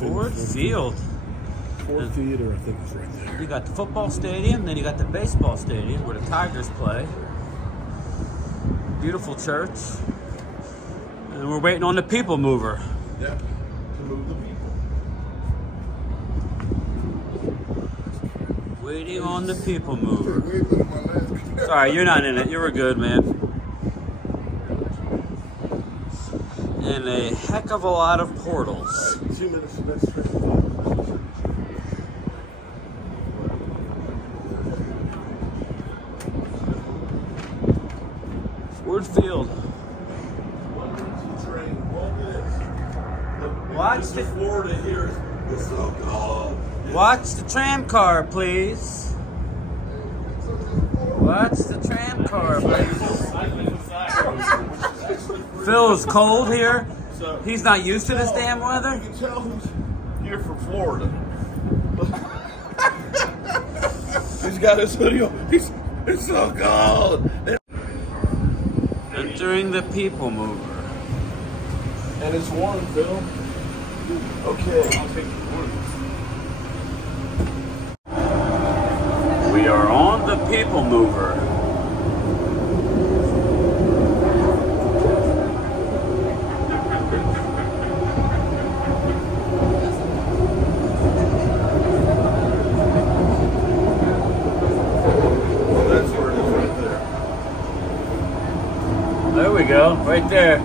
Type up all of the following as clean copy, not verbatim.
Ford Field. Ford Theater, I think, is right there. You got the football stadium, then you got the baseball stadium where the Tigers play. Beautiful church. And we're waiting on the people mover. Yep, to move the people. Waiting on the people mover. Sorry, you're not in it. You were good, man. And a heck of a lot of portals. 2 minutes of best friend. Ford Field. Watch the Florida here. It's so cold. Watch the tram car, please. Watch the tram car, please. Phil is cold here. He's not used to this damn weather. You can tell who's here from Florida. He's got his hoodie on. It's so cold. Entering the people mover. And it's warm, Phil. Okay. I'll take the warm. We are on the people mover. That's where it is right there. There we go, right there.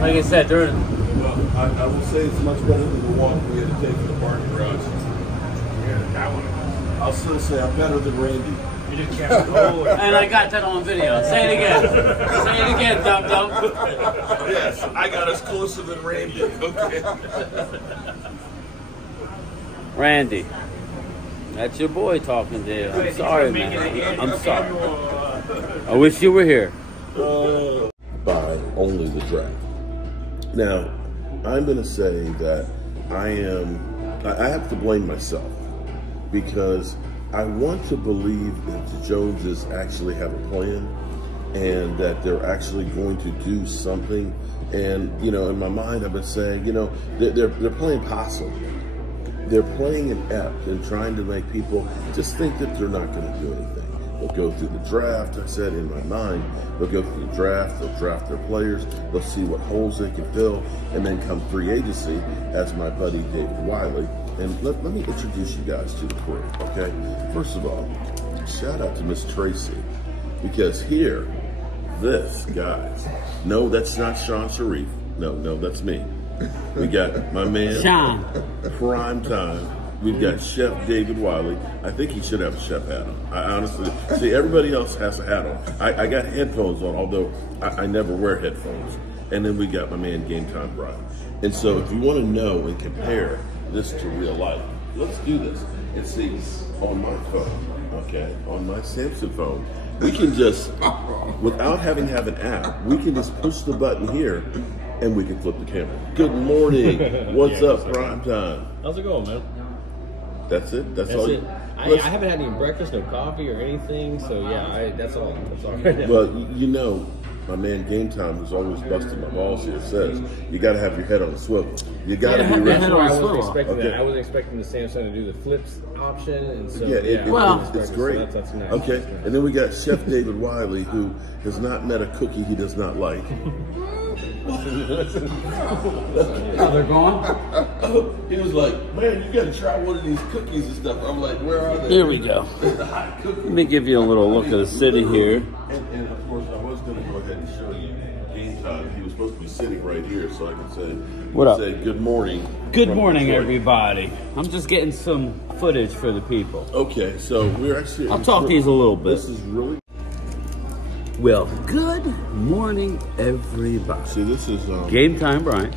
Like I said, during. Well, I will say it's much better than the walk we had to take to the parking garage. Yeah, that one. I'll still say I'm better than Randy. You just can't roll. And I got that on video. Say it again. Say it again, Dum Dum. Yes, I got us closer than Randy. Okay. Randy, that's your boy talking to you. I'm sorry, man. I'm sorry. I wish you were here. By only the draft. Now, I'm going to say that I have to blame myself because I want to believe that the Joneses actually have a plan and that they're actually going to do something. And, you know, in my mind, I've been saying, you know, they're playing possum. They're playing inept and trying to make people just think that they're not going to do anything. They'll go through the draft, I said in my mind, they'll go through the draft, they'll draft their players, they'll see what holes they can fill, and then come free agency, as my buddy David Wiley. And let me introduce you guys to the crew, okay? First of all, shout out to Miss Tracy, because here, this, guys, no, that's not Sean Sharif. No, that's me. We got my man, Sean. Prime Time. We've got Chef David Wiley. I think he should have a chef hat on. I honestly, see, everybody else has a hat on. I got headphones on, although I never wear headphones. And then we got my man Game Time Brian. And so if you want to know and compare this to real life, let's do this. And see, on my phone, okay, on my Samsung phone, we can just, without having to have an app, we can just push the button here and we can flip the camera. Good morning. What's up, Prime Time? How's it going, man? That's it? That's all? It. I haven't had any breakfast, no coffee or anything, so yeah, that's all right now. Well, you know, my man Game Time, who's always busting my balls here, says you got to have your head on a swivel. You got to be ready. That's why I wasn't expecting that. I wasn't expecting the Samsung to do the flips option, and so it's great. So that's nice. Okay, and then we got Chef David Wiley, who has not met a cookie he does not like. Oh, they're gone? He was like, man, you got to try one of these cookies and stuff. I'm like, where are they? Here we go. The hot cookie. Let me give you a little look at the city here. And of course, I was going to go ahead and show you Game Time. He was supposed to be sitting right here, so I can say, what up? Say good morning. Good morning, everybody. I'm just getting some footage for the people. Okay, so we're actually. I'll talk to you a little bit. This is really. Well, good morning, everybody. See, this is Game Time, Brian.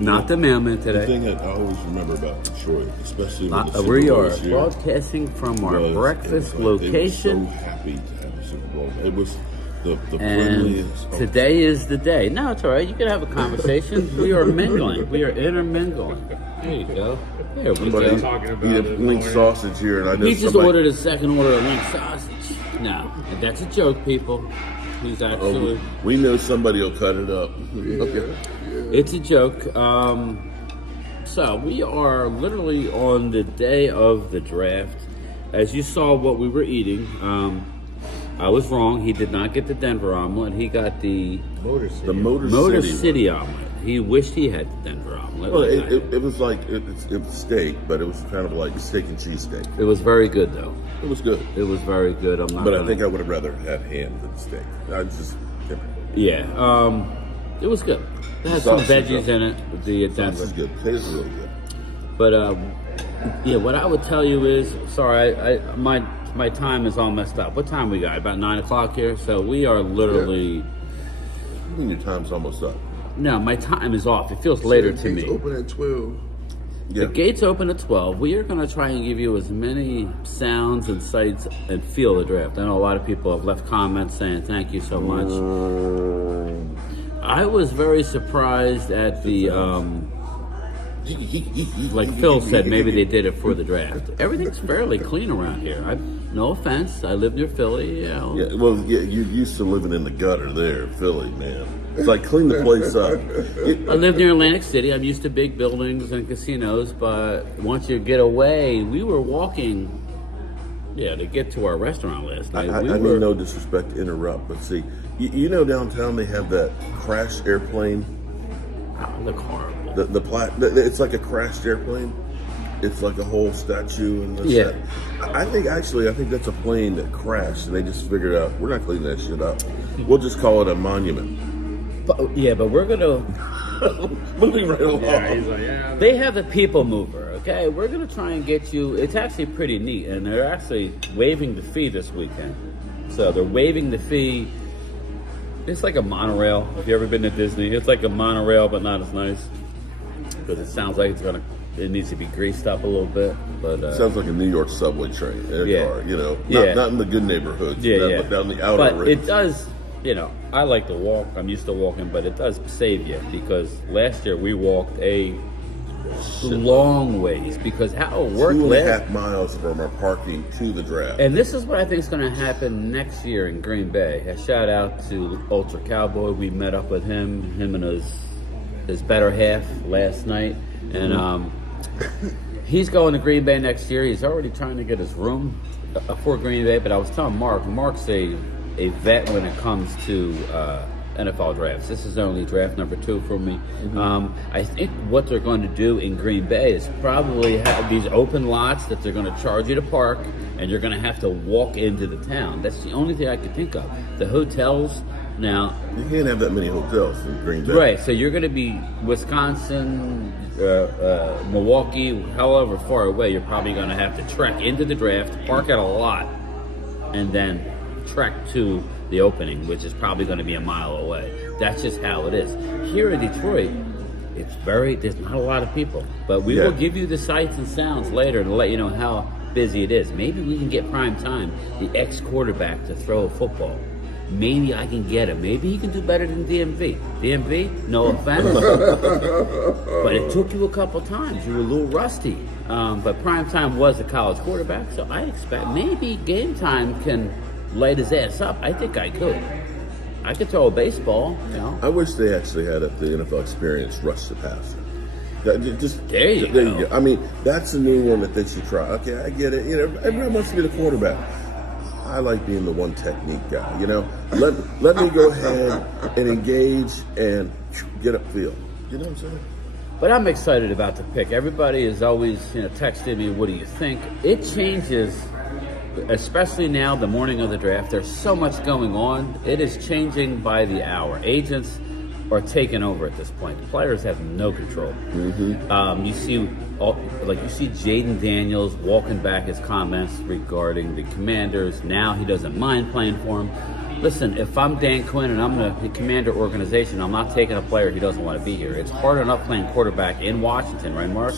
Not the mailman the today. thing that I always remember about Detroit, especially when the Super We Bowl are was here, broadcasting from our breakfast They location. were so happy to have the Super Bowl. It was The And friendliest. today is the day. No, it's all right. You can have a conversation. We are mingling. We are intermingling. There you go. There we Somebody go. talking about eat a it this link morning. sausage here, and I know He just somebody. ordered a second order of link sausage. No, that's a joke, people. He's actually. We know somebody will cut it up. Okay. It's a joke. So we are literally on the day of the draft. As you saw what we were eating, I was wrong. He did not get the Denver omelet. He got the Motor City. The Motor City one. omelet. He wished he had the Denver omelet. Well, like I did. it was like it was steak, but it was kind of like steak and cheese steak. It was very good, though. It was good, It was very good. I'm not. but I gonna- think I would have rather had ham than steak. I just Yeah. It was good. It had some Sausage, veggies in it. The this Denver. is good. Tastes really good. But yeah, what I would tell you is, sorry, my time is all messed up. What time we got? About 9 o'clock here. So we are literally. I mean, your time's almost up. No, my time is off. It feels later to Gates me. open at 12. Yeah. The gates open at 12. We are going to try and give you as many sounds and sights and feel the draft. I know a lot of people have left comments saying thank you so much. I was very surprised at the. Like Phil said, maybe they did it for the draft. Everything's fairly clean around here. No offense, I live near Philly. You know. Yeah, well, yeah, you're used to living in the gutter there, Philly, man. It's like clean the place up. I live near Atlantic City. I'm used to big buildings and casinos, but once you get away, we were walking, to get to our restaurant last night. I mean, no disrespect to interrupt, but see, you know downtown they have that crashed airplane. Look horrible. It's like a crashed airplane. It's like a whole statue and this, Yeah. that. I think that's a plane that crashed, and they just figured out we're not cleaning that shit up. We'll just call it a monument. But we're gonna. Moving right along. Yeah, he's like, yeah. They have a people mover. Okay, we're gonna try and get you. It's actually pretty neat, and they're actually waiving the fee this weekend. So they're waiving the fee. It's like a monorail. If you've ever been to Disney, it's like a monorail, but not as nice. Because it sounds like it needs to be greased up a little bit. But Sounds like a New York subway train. Yeah. Car, you know, Yeah. not in the good neighborhoods. yeah. Down the outer But rings. it does, I like to walk. I'm used to walking, but it does save you because last year we walked a long ways because how it worked 2.5 miles from our parking to the draft. And this is what I think is going to happen next year in Green Bay. A shout out to Ultra Cowboy. We met up with him and his better half last night, and he's going to Green Bay next year. He's already trying to get his room for Green Bay. But I was telling Mark's a vet when it comes to NFL drafts. This is only draft number 2 for me. I think what they're going to do in Green Bay is probably have these open lots that they're going to charge you to park, and you're going to have to walk into the town. That's the only thing I could think of. The hotels now. You can't have that many hotels in Green Bay. Right, so you're going to be Wisconsin, Milwaukee, however far away, you're probably going to have to trek into the draft, park at a lot, and then trek to the opening, which is probably going to be a mile away. That's just how it is. Here in Detroit, there's not a lot of people, but we will give you the sights and sounds later to let you know how busy it is. Maybe we can get prime time, the ex-quarterback, to throw a football. Maybe I can get him. Maybe he can do better than DMV. DMV, no offense, but it took you a couple times. You were a little rusty. But prime time was a college quarterback, so I expect maybe game time can light his ass up. I think I could. I could throw a baseball, I wish they actually had the NFL experience rush the passer. There you go. I mean, that's a new one that they should try. Okay, I get it. Everyone wants to be the quarterback. I like being the one technique guy. Let me go ahead and engage and get upfield. You know what I'm saying? But I'm excited about the pick. Everybody is always, texting me, what do you think? It changes, especially now, the morning of the draft. There's so much going on. It is changing by the hour. Agents are taking over at this point. The players have no control. You see Jaden Daniels walking back his comments regarding the Commanders. Now he doesn't mind playing for him. Listen, if I'm Dan Quinn and I'm the Commander organization, I'm not taking a player who doesn't want to be here. It's hard enough playing quarterback in Washington, right, Mark?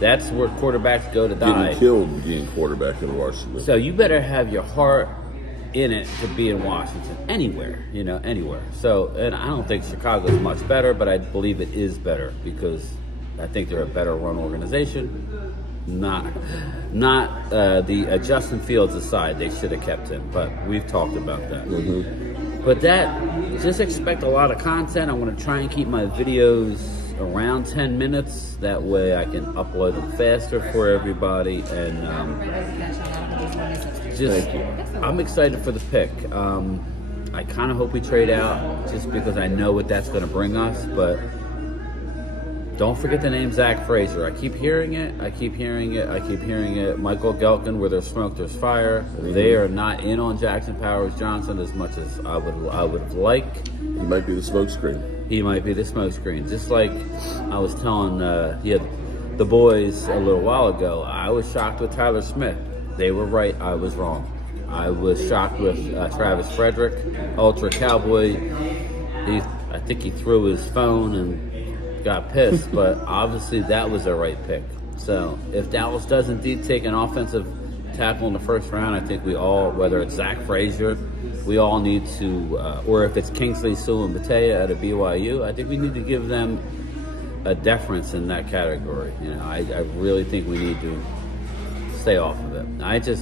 That's where quarterbacks go to die. Getting killed being quarterback in Washington. So you better have your heart in it to be in Washington, anywhere, you know, anywhere. So, and I don't think Chicago's much better, but I believe it is better because I think they're a better run organization. Not the Justin Fields aside, they should have kept him, but we've talked about that. But just expect a lot of content. I'm going to try and keep my videos around 10 minutes. That way I can upload them faster for everybody. And I'm excited for the pick. I kind of hope we trade out just because I know what that's going to bring us, but don't forget the name Zach Frazier. I keep hearing it. Michael Gelkin, where there's smoke, there's fire. They are not in on Jackson Powers Johnson as much as I would have liked. He might be the smokescreen. He might be the smokescreen. Just like I was telling the boys a little while ago, I was shocked with Tyler Smith. They were right. I was wrong. I was shocked with Travis Frederick, Ultra Cowboy. I think he threw his phone and got pissed, but obviously that was the right pick. So if Dallas does indeed take an offensive tackle in the first round, I think we all, whether it's Zach Frazier, we all need to, or if it's Kingsley Suamataia out of BYU, I think we need to give them a deference in that category. You know, I really think we need to stay off of it.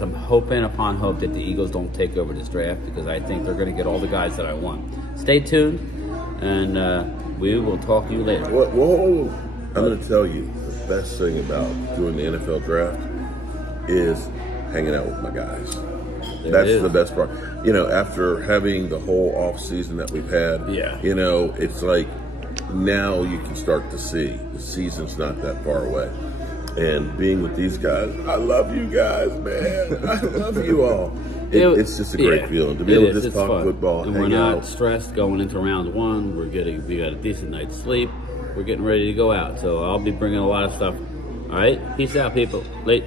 I'm hoping upon hope that the Eagles don't take over this draft because I think they're going to get all the guys that I want. Stay tuned, and we will talk to you later. Whoa. I'm going to tell you, the best thing about doing the NFL draft is hanging out with my guys. That's the best part. You know, after having the whole off season that we've had, you know, it's like now you can start to see the season's not that far away. And being with these guys, I love you guys, man. I love you all. It's just a great feeling to be able to just talk fun. Football, and we're not stressed going into round one. We got a decent night's sleep. We're getting ready to go out. So I'll be bringing a lot of stuff. All right, peace out, people. Late.